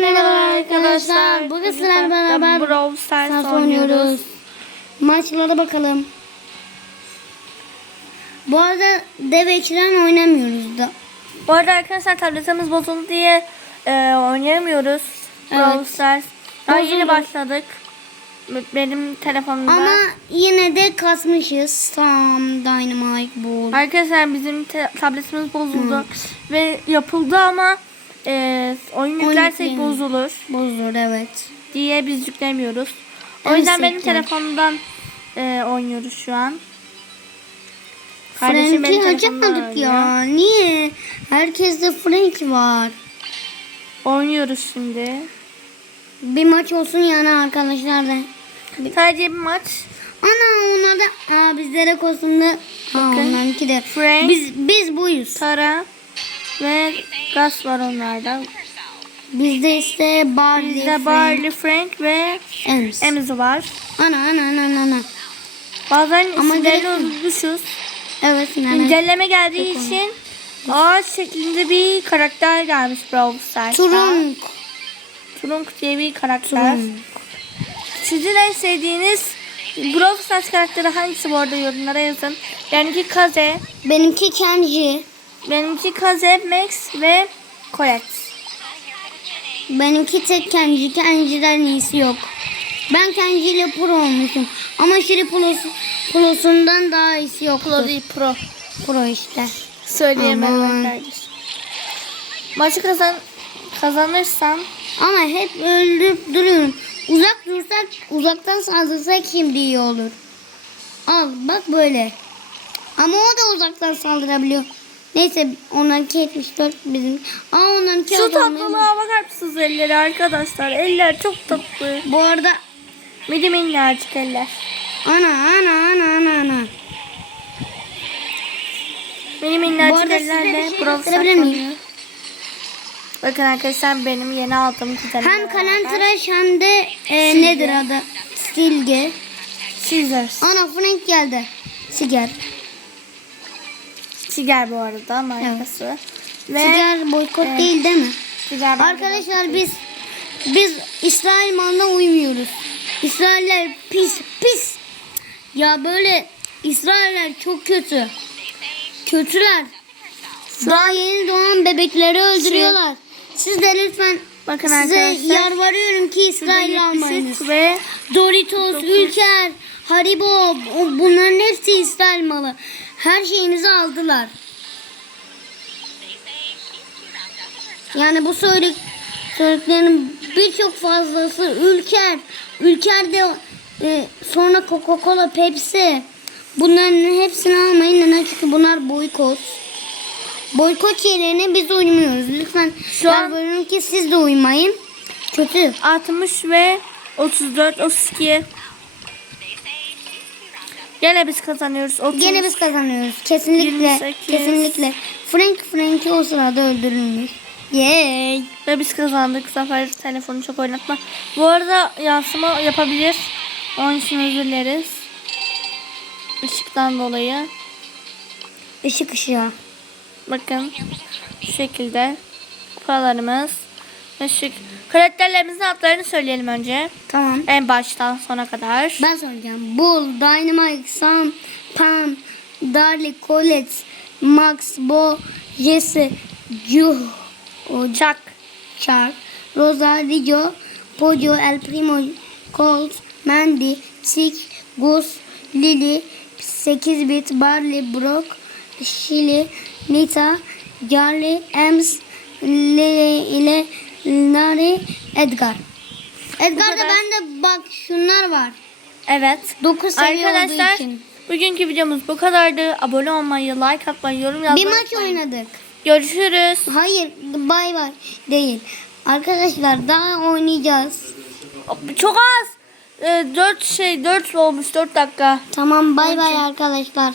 Merhaba arkadaşlar. Bugün sizlerle beraber Brawl Stars oynuyoruz. Maçlara bakalım. Bu arada dev ekran oynamıyoruz da. Bu arada arkadaşlar tabletimiz bozuldu diye e, oynayamıyoruz. Brawl Evet. Stars. Daha yeni Bozuldu. başladık. Benim telefonumda. Ama yine de kasmışız. Tam Dynamite Ball. Arkadaşlar bizim tabletimiz bozuldu ve yapıldı ama e, oyun yüklersek bozulur Bozulur evet. diye biz yüklemiyoruz. O En yüzden benim sevdiğim. telefonumdan e, oynuyoruz şu an. Kardeşim Frank'i benim açamadık ya. Niye? Herkeste Frank var. Oynuyoruz şimdi. Bir maç olsun yani arkadaşlar da. Sadece bir maç. Ana onlar da aa bizlere kostümlü. Aa Bakın. onlarınki de. Frank. Biz biz buyuz. Tara ve Gus var onlarda. Bizde işte Barley, Bizde Frank, Barley, Frank ve Ems. Var. Ana ana ana ana. Bazen Ama isimlerini unutmuşuz. Evet yani. Güncelleme geldiği için ağaç şeklinde bir karakter gelmiş Brawl Stars'ta. Turunk. Turunk diye bir karakter. Turunk. Sizin en sevdiğiniz Brawl Stars karakteri hangisi bu arada yorumlara yazın. Benimki Kaze, Benimki Kenji. Benimki Kaze, Max ve Colette. Benimki tek Kenji. Kenji'den iyisi yok. Ben Kenji ile pro olmuşum. Ama Şiri Plus'u Plus'undan daha iyisi yok. Pro değil Pro. Pro işte. Söyleyemem Aman. kardeşim. Maçı kazan kazanırsam Ama hep öldürüp duruyorum. Uzak dursak, uzaktan saldırsak şimdi iyi olur. Al bak böyle. Ama o da uzaktan saldırabiliyor. Neyse onlarınki 74 bizim. Aa onlarınki şu tatlılığa bakar mısınız elleri arkadaşlar? Eller çok tatlı. Bu arada Mini minnacık eller. ana ana ana ana ana. Bu minnacık ellerle şey Stars miyim? Bakın arkadaşlar benim yeni aldığım kuzenim. Hem kalem tıraş hem de e, nedir adı? Silgi. Scissors. Ana Frank geldi. Siger. Sigar bu arada markası. Ve Siger boykot e, değil değil mi? Arkadaşlar biz biz İsrail malına uymuyoruz. İsrailler pis pis. Ya böyle İsrailler çok kötü. Kötüler. Daha yeni doğan bebekleri öldürüyorlar. Siz de lütfen Bakın size arkadaşlar. yalvarıyorum ki İsrail almayınız. Ve Doritos, Dokuz. Ülker, Haribo o- bunların hepsi İsrail malı. Her şeyinizi aldılar. Yani bu söyledik söylediklerinin birçok fazlası Ülker. Ülker'de e, sonra Coca-Cola, Pepsi. Bunların hepsini almayın. Neden? Çünkü bunlar boykot. Boykot yerine biz uymuyoruz. Lütfen Şu an- ki siz de uymayın. Kötü. 60 ve 34 32. Gene biz kazanıyoruz. 30. Gene biz kazanıyoruz. Kesinlikle. 28. Kesinlikle. Frank Frank'i o sırada öldürülmüş. Yay. Ve biz kazandık. Zafer telefonu çok oynatma. Bu arada yansıma yapabilir. Onun için özür dileriz. Işıktan dolayı. Işık ışığı. Bakın. Şu şekilde. Kupalarımız. Işık. Karakterlerimizin adlarını söyleyelim önce. Tamam. En baştan sona kadar. Ben soracağım. Bull, Dynamite, Sam, Pam, Darly, Colette, Max, Bo, Jesse, Juh, Chuck. Char, Rosa, Rijo, Pojo, El Primo, Colt, Mandy, Tick, Gus, Lily, 8 bit, Barley, Brock, Shilly, Nita, Charlie, Ems, Lily ile Nari, Edgar. Edgar'da bende bak şunlar var. Evet. 9 seviye Arkadaşlar olduğu için. bugünkü videomuz bu kadardı. Abone olmayı, like atmayı, yorum yazmayı Bir maç oynadık. Görüşürüz. Hayır bay bay değil. Arkadaşlar daha oynayacağız. Çok az. 4 şey 4 olmuş 4 dakika. Tamam bay bay arkadaşlar.